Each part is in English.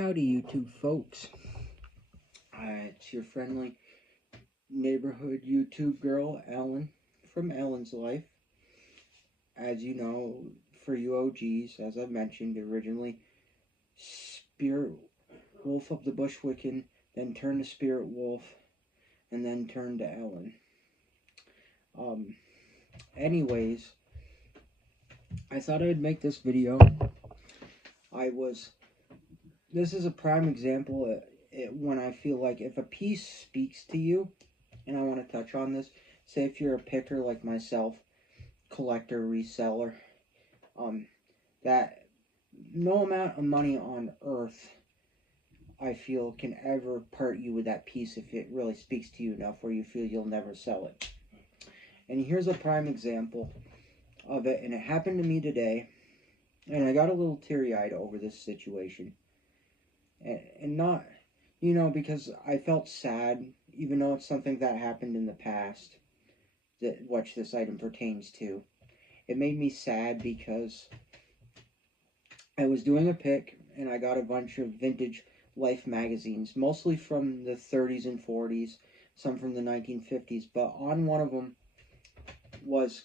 Howdy, YouTube folks. It's your friendly neighborhood YouTube girl, Ellen, from Ellen's Life. As you know, for you OGs, as I've mentioned originally, Spirit Wolf of the Bushwicken, then turned to Spirit Wolf, and then turned to Ellen. Anyways, I thought I'd make this video. This is a prime example when I feel like if a piece speaks to you, and I want to touch on this, say if you're a picker like myself, collector, reseller, that no amount of money on earth I feel can ever part you with that piece if it really speaks to you enough where you feel you'll never sell it. And here's a prime example of it, and it happened to me today, and I got a little teary-eyed over this situation. And not, because I felt sad, even though it's something that happened in the past, that which this item pertains to. It made me sad because I was doing a pick, and I got a bunch of vintage Life magazines, mostly from the 30s and 40s, some from the 1950s, but on one of them was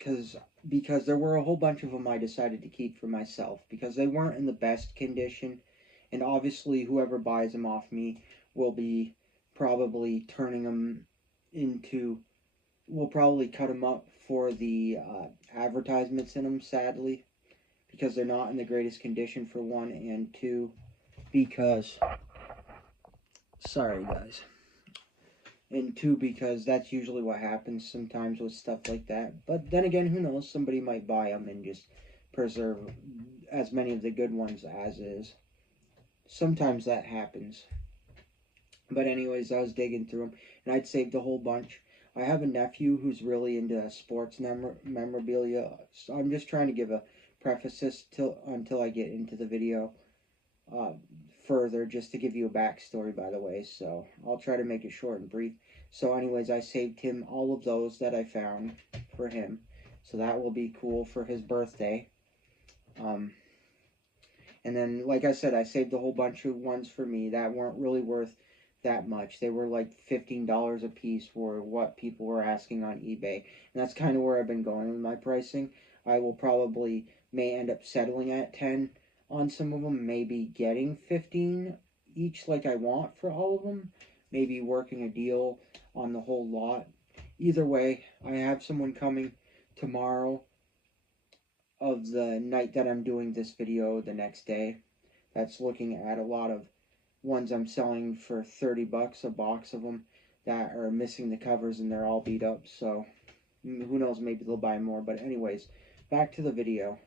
because there were a whole bunch of them I decided to keep for myself because they weren't in the best condition, and obviously whoever buys them off me will be probably turning them into, will probably cut them up for the advertisements in them, sadly, because they're not in the greatest condition, for one, and two, because, sorry guys, and two, because that's usually what happens sometimes with stuff like that. But then again, who knows, somebody might buy them and just preserve as many of the good ones as is. Sometimes that happens. But anyways, I was digging through them, and I'd saved a whole bunch. I have a nephew who's really into sports memorabilia, so I'm just trying to give a preface this until I get into the video further, just to give you a backstory, by the way, so I'll try to make it short and brief. So anyways, I saved him all of those that I found for him, so that will be cool for his birthday. And then, like I said, I saved a whole bunch of ones for me that weren't really worth that much. They were like $15 a piece for what people were asking on eBay. And that's kind of where I've been going with my pricing. I will probably may end up settling at 10 on some of them, maybe getting 15 each like I want for all of them, maybe working a deal on the whole lot. Either way, I have someone coming tomorrow of the night that I'm doing this video, the next day, that's looking at a lot of ones I'm selling for 30 bucks a box of them that are missing the covers and they're all beat up. So who knows, maybe they'll buy more. But anyways, back to the video.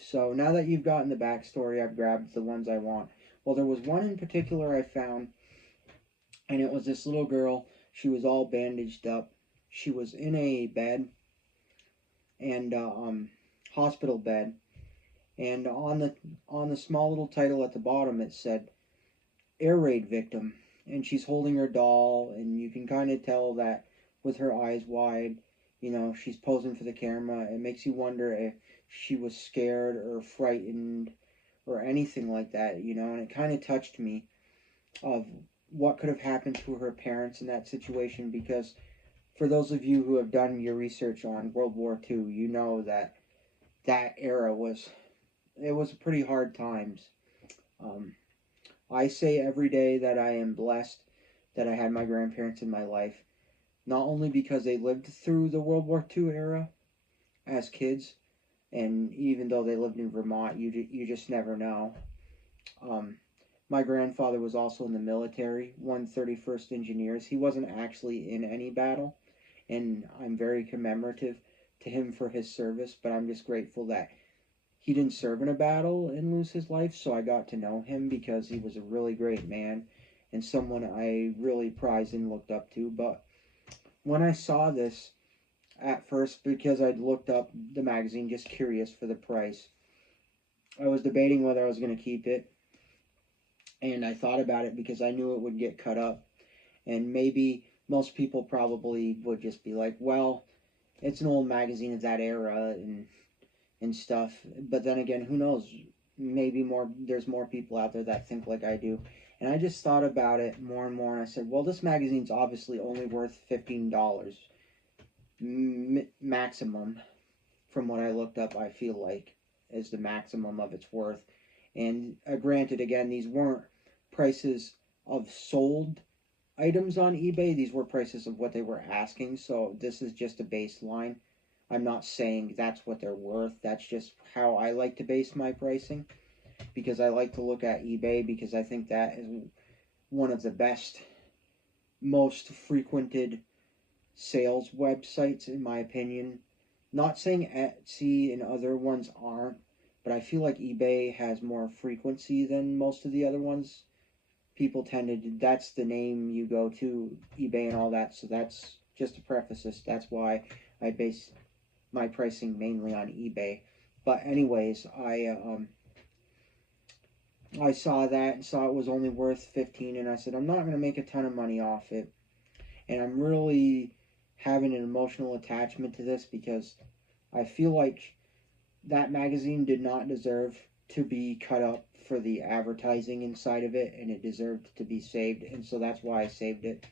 So now that you've gotten the backstory, I've grabbed the ones I want. Well, there was one in particular I found, and it was this little girl. She was all bandaged up. She was in a bed, and hospital bed, and on the small little title at the bottom it said air raid victim, and she's holding her doll, and you can kind of tell that with her eyes wide, she's posing for the camera. It makes you wonder if she was scared or frightened or anything like that, and it kind of touched me of what could have happened to her parents in that situation, because for those of you who have done your research on World War II, you know that era was pretty hard times. I say every day that I am blessed that I had my grandparents in my life, not only because they lived through the World War II era as kids, and even though they lived in Vermont, you just never know. My grandfather was also in the military, 131st Engineers. He wasn't actually in any battle, and I'm very commemorative to him for his service, but I'm just grateful that he didn't serve in a battle and lose his life, so I got to know him because he was a really great man and someone I really prized and looked up to. But when I saw this at first, because I'd looked up the magazine just curious for the price, I was debating whether I was going to keep it, and I thought about it because I knew it would get cut up, and maybe most people probably would just be like, well, it's an old magazine of that era and stuff. But then again, who knows? maybe there's more people out there that think like I do. And I just thought about it more and more, and I said, well, this magazine's obviously only worth $15 maximum. From what I looked up, I feel like is the maximum of its worth. And granted, again, these weren't prices of sold items on eBay. These were prices of what they were asking. So this is just a baseline. I'm not saying that's what they're worth. That's just how I like to base my pricing, because I like to look at eBay, because I think that is one of the best, most frequented sales websites, in my opinion. Not saying Etsy and other ones aren't, but I feel like eBay has more frequency than most of the other ones. People tend to, that's the name you go to, eBay and all that. So that's just to preface this. That's why I base my pricing mainly on eBay. But anyways, I saw that and saw it was only worth 15, and I said I'm not going to make a ton of money off it. And I'm really having an emotional attachment to this, because I feel like that magazine did not deserve to be cut up for the advertising inside of it, and it deserved to be saved, and so that's why I saved it.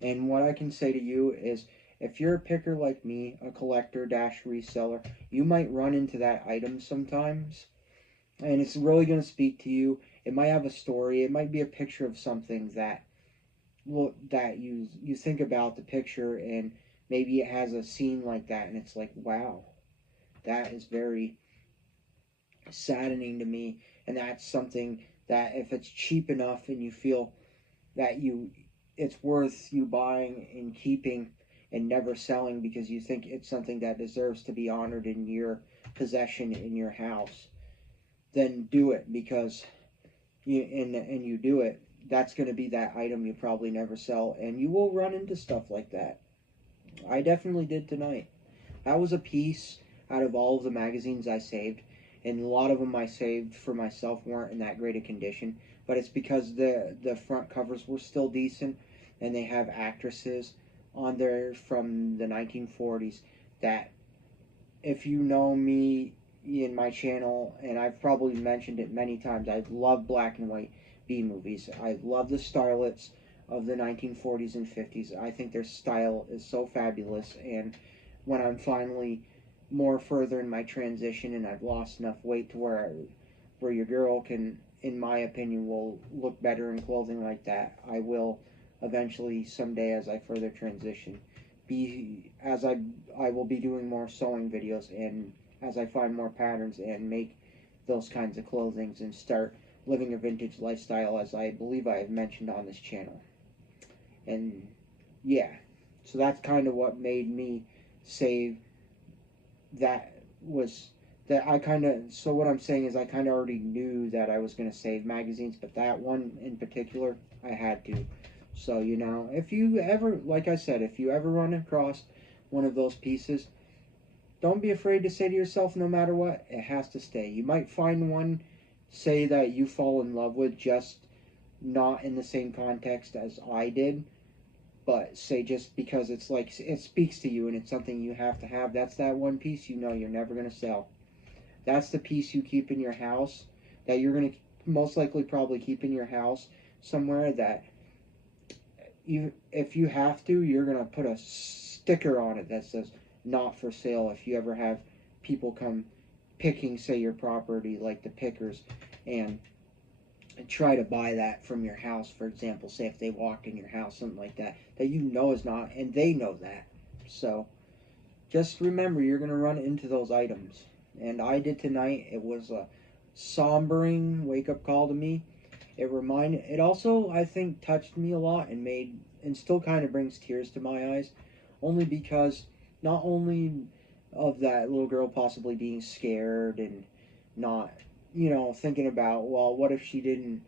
And what I can say to you is, if you're a picker like me, a collector dash reseller, you might run into that item sometimes, and it's really going to speak to you. It might have a story. It might be a picture of something that, well, that you think about the picture, and maybe it has a scene like that, and it's like, wow, that is very saddening to me. And that's something that, if it's cheap enough and you feel that it's worth you buying and keeping and never selling, because you think it's something that deserves to be honored in your possession in your house, then do it. Because you do it, that's going to be that item you probably never sell, and you will run into stuff like that. I definitely did tonight. That was a piece out of all of the magazines I saved, and a lot of them I saved for myself weren't in that great a condition. But it's because the front covers were still decent, and they have actresses on there from the 1940s that, if you know me in my channel, and I've probably mentioned it many times, I love black and white B movies. I love the starlets of the 1940s and 50s. I think their style is so fabulous, and when I'm finally more further in my transition and I've lost enough weight to where your girl can, in my opinion, will look better in clothing like that, I will eventually someday, as I further transition, I will be doing more sewing videos, and as I find more patterns and make those kinds of clothings and start living a vintage lifestyle, as I believe I have mentioned on this channel. And yeah, so that's kind of what made me save. That was that I kind of, so what I'm saying is, I kind of already knew that I was going to save magazines, but that one in particular, I had to. So, if you ever, like I said, if you ever run across one of those pieces, don't be afraid to say to yourself, no matter what, it has to stay. You might find one, say, that you fall in love with, just not in the same context as I did, but say just because it's like it speaks to you and it's something you have to have. That's that one piece you're never going to sell. That's the piece you keep in your house, that you're going to most likely probably keep in your house somewhere, that if you have to, you're going to put a sticker on it that says not for sale, if you ever have people come picking, say, your property, like the pickers, and try to buy that from your house, for example. Say if they walked in your house, something like that, that is not, and they know that. So just remember, you're going to run into those items, and I did tonight. It was a sombering wake up call to me. It also, I think, touched me a lot, and still kind of brings tears to my eyes, only because not only of that little girl possibly being scared and not, thinking about, well, what if she didn't,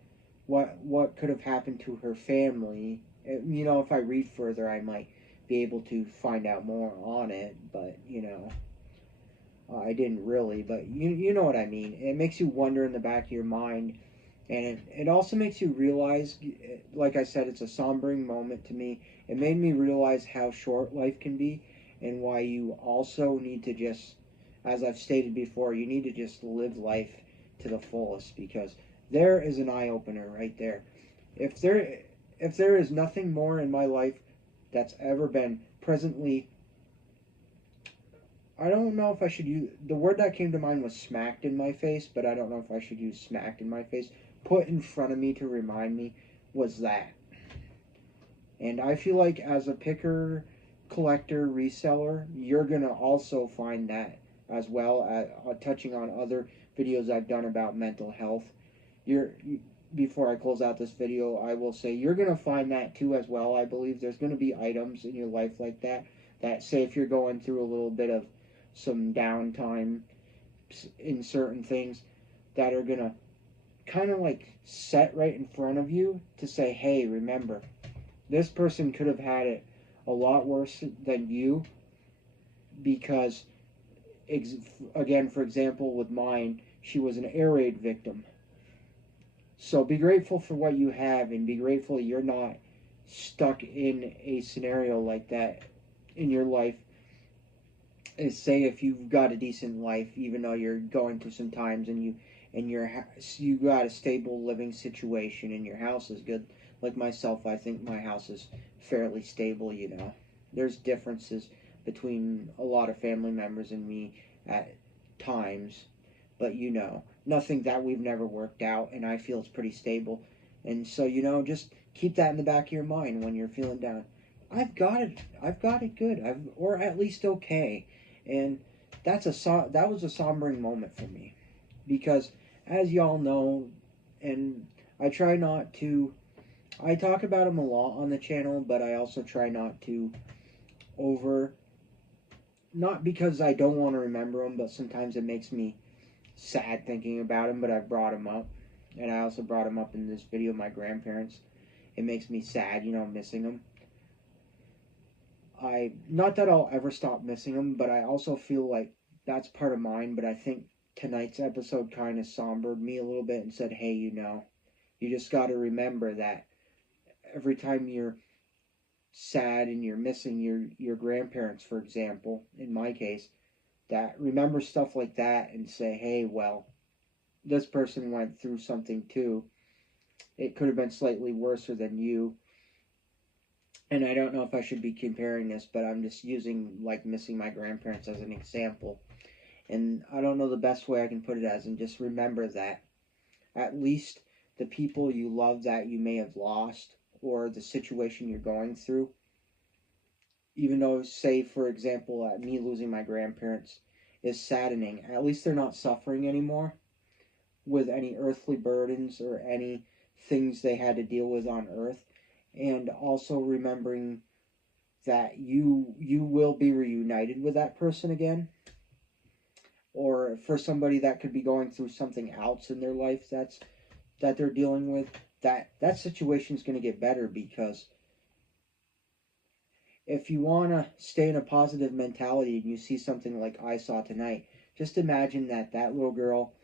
what could have happened to her family. If I read further, I might be able to find out more on it, but I didn't really. But you know what I mean. It makes you wonder in the back of your mind, and it also makes you realize, like I said, it's a sombering moment to me. It made me realize how short life can be, and why you also need to just, as I've stated before, you need to just live life to the fullest, because there is an eye opener right there. If there is nothing more in my life that's ever been presently, I don't know if I should use the word that came to mind was smacked in my face, but I don't know if I should use smacked in my face. Put in front of me to remind me was that. And I feel like as a picker, collector, reseller, you're going to also find that as well, touching on other videos I've done about mental health. You're Before I close out this video, I will say you're going to find that too as well. I believe there's going to be items in your life like that, that say if you're going through a little bit of some downtime in certain things, that are going to kind of like set right in front of you to say, hey, remember, this person could have had it a lot worse than you, because, again, for example, with mine, she was an air raid victim. So be grateful for what you have, and be grateful you're not stuck in a scenario like that in your life. Say if you've got a decent life, even though you're going through some times, and you got a stable living situation and your house is good. Like myself, I think my house is fairly stable. There's differences between a lot of family members and me at times, but nothing that we've never worked out, and I feel it's pretty stable. And so, just keep that in the back of your mind when you're feeling down. I've got it good. Or at least okay. And that was a sombering moment for me, because as y'all know, and I try not to, I talk about them a lot on the channel, but I also try not to not because I don't want to remember them, but sometimes it makes me sad thinking about them, but I've brought them up. And I also brought them up in this video, my grandparents. It makes me sad, missing them. Not that I'll ever stop missing them, but I also feel like that's part of mine. But I think tonight's episode kind of sombered me a little bit and said, hey, you just got to remember that every time you're sad and you're missing your grandparents, for example, in my case, that remember stuff like that and say, hey, well, this person went through something too. It could have been slightly worse than you. And I don't know if I should be comparing this, but I'm just using like missing my grandparents as an example. And I don't know the best way I can put it as, and just remember that at least the people you love that you may have lost, or the situation you're going through, even though, say, for example, me losing my grandparents is saddening, at least they're not suffering anymore with any earthly burdens or any things they had to deal with on earth. And also remembering that you will be reunited with that person again. Or for somebody that could be going through something else in their life that they're dealing with, that situation is going to get better, because if you want to stay in a positive mentality and you see something like I saw tonight, just imagine that little girl,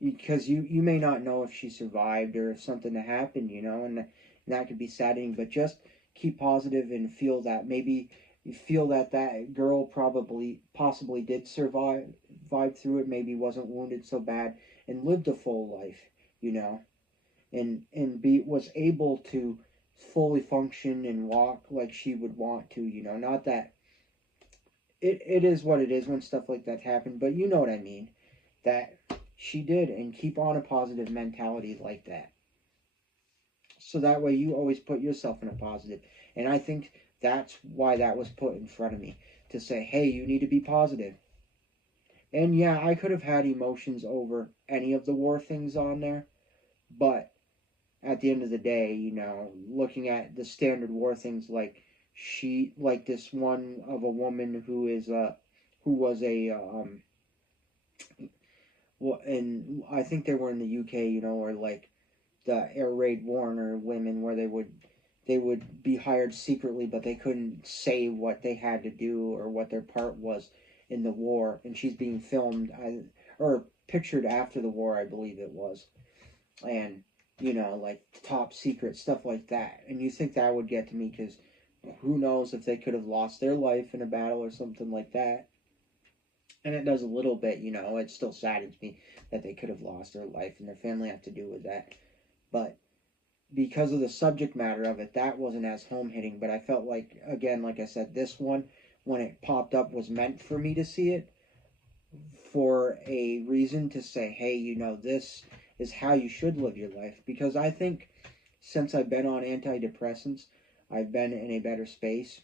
because you may not know if she survived or if something happened, and that could be saddening, but just keep positive and feel that maybe you feel that girl possibly did survive through it, maybe wasn't wounded so bad and lived a full life, and was able to fully function and walk like she would want to, not that it is what it is when stuff like that happened, but you know what I mean, that she did, and keep on a positive mentality like that. So that way you always put yourself in a positive. And I think that's why that was put in front of me, to say, hey, you need to be positive. And yeah, I could have had emotions over any of the war things on there, but at the end of the day, looking at the standard war things, like this one of a woman who was a well, and I think they were in the UK, or like the air raid Warner women, where they would be hired secretly, but they couldn't say what they had to do or what their part was in the war, and she's being filmed or pictured after the war, I believe it was, and like top secret stuff like that. And you think that would get to me, because who knows if they could have lost their life in a battle or something like that. And it does a little bit, you know. It still saddens me that they could have lost their life and their family have to do with that. But because of the subject matter of it, that wasn't as home hitting. But I felt like, again, like I said, this one, when it popped up, was meant for me to see it for a reason to say, hey, you know, this is how you should live your life. Because I think since I've been on antidepressants, I've been in a better space,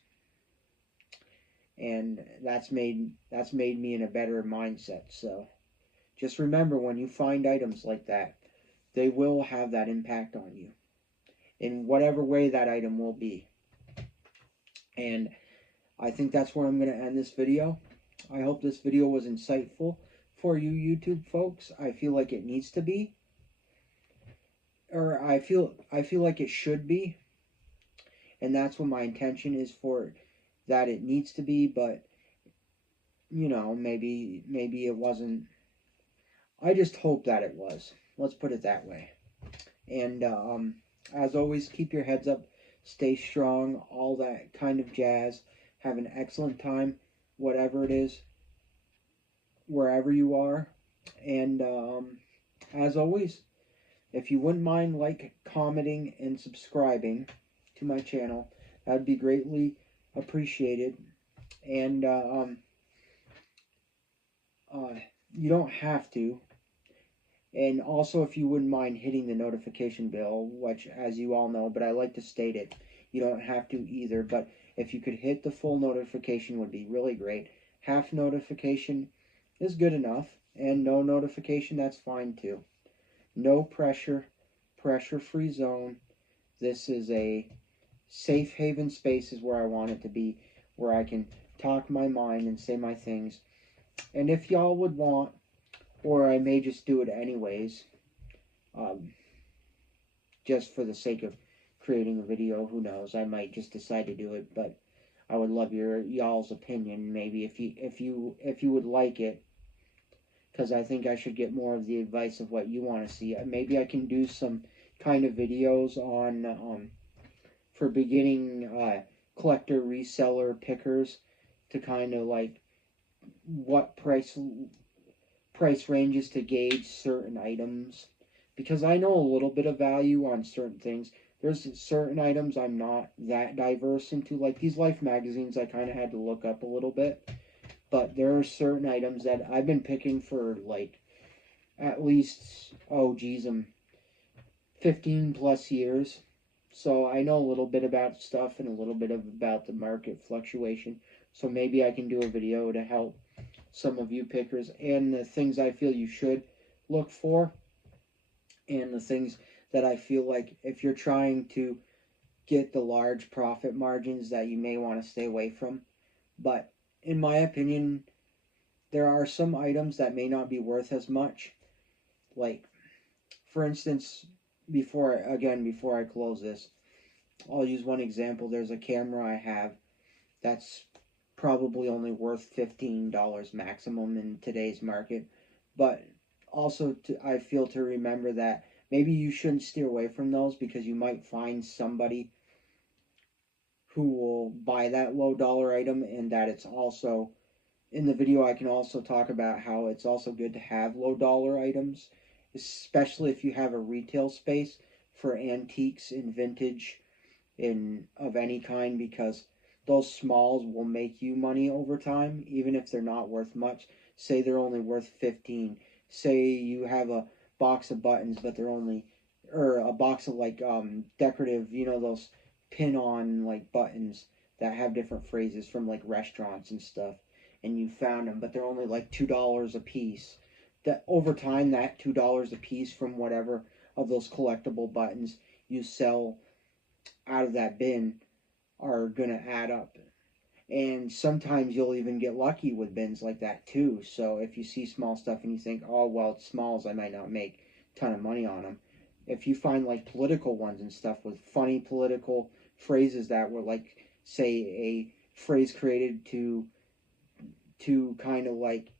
and that's made me in a better mindset. So just remember, when you find items like that, they will have that impact on you in whatever way that item will be. And I think that's where I'm going to end this video. I hope this video was insightful for you YouTube folks. I feel like it needs to be, or I feel like it should be, and that's what my intention is for that it needs to be. But you know, maybe it wasn't. I just hope that it was. Let's put it that way. And as always, keep your heads up, stay strong, all that kind of jazz. Have an excellent time, whatever it is, wherever you are. And as always, if you wouldn't mind commenting, and subscribing to my channel, that would be greatly appreciated. And you don't have to. And also, if you wouldn't mind hitting the notification bell, which, as you all know, but I like to state it, you don't have to either. But if you could hit the full notification, would be really great. Half notification is good enough, and no notification, that's fine too. No pressure, pressure-free zone. This is a safe haven space, is where I want it to be, where I can talk my mind and say my things. And if y'all would want, or I may just do it anyways, um, just for the sake of creating a video. Who knows? I might just decide to do it, but I would love y'all's opinion. Maybe if you would like it, because I think I should get more of the advice of what you want to see. Maybe I can do some kind of videos on for beginning collector, reseller, pickers, to kind of like what price ranges to gauge certain items, because I know a little bit of value on certain things. There's certain items I'm not that diverse into, like these Life magazines. I kind of had to look up a little bit, but there are certain items that I've been picking for like at least, oh geez, 15 plus years. So I know a little bit about stuff and a little bit about the market fluctuation. So maybe I can do a video to help some of you pickers, and the things I feel you should look for, and the things that I feel like if you're trying to get the large profit margins that you may want to stay away from. But in my opinion, there are some items that may not be worth as much. Like, for instance, before I close this, I'll use one example. There's a camera I have that's probably only worth $15 maximum in today's market. But also, I feel to remember that maybe you shouldn't steer away from those, because you might find somebody who will buy that low dollar item, and that it's also in the video. I can also talk about how it's also good to have low dollar items, especially if you have a retail space for antiques and vintage in of any kind, because those smalls will make you money over time, even if they're not worth much. Say they're only worth 15. Say you have a box of buttons, but they're only, or a box of like decorative, you know, those pin on like buttons that have different phrases from like restaurants and stuff, and you found them, but they're only like $2 a piece. That over time, that $2 a piece from whatever of those collectible buttons you sell out of that bin are going to add up. And sometimes you'll even get lucky with bins like that too. So if you see small stuff and you think, oh, well, it's smalls, I might not make a ton of money on them. If you find like political ones and stuff with funny political phrases that were like, say, a phrase created to kind of like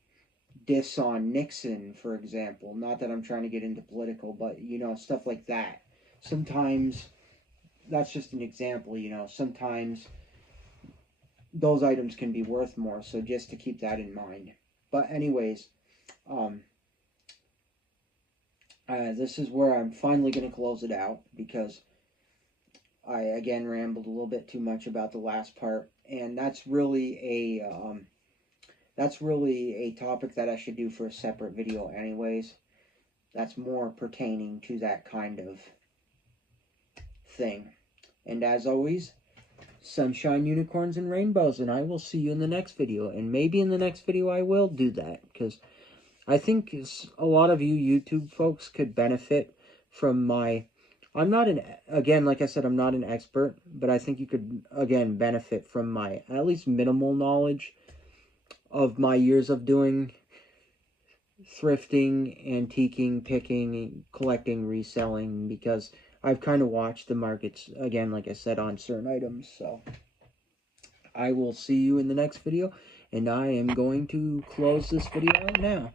diss on Nixon, for example. Not that I'm trying to get into political, but you know, stuff like that. Sometimes that's just an example, you know. Sometimes those items can be worth more, so just to keep that in mind. But anyways, this is where I'm finally going to close it out, because I again rambled a little bit too much about the last part, and that's really a topic that I should do for a separate video anyways. That's more pertaining to that kind of thing. And as always, sunshine, unicorns, and rainbows, and I will see you in the next video. And maybe in the next video I will do that, because I think a lot of you YouTube folks could benefit from my... I'm not again, like I said, I'm not an expert, but I think you could, again, benefit from my at least minimal knowledge of my years of doing thrifting, antiquing, picking, collecting, reselling, because I've kind of watched the markets, again, like I said, on certain items. So I will see you in the next video, and I am going to close this video out now.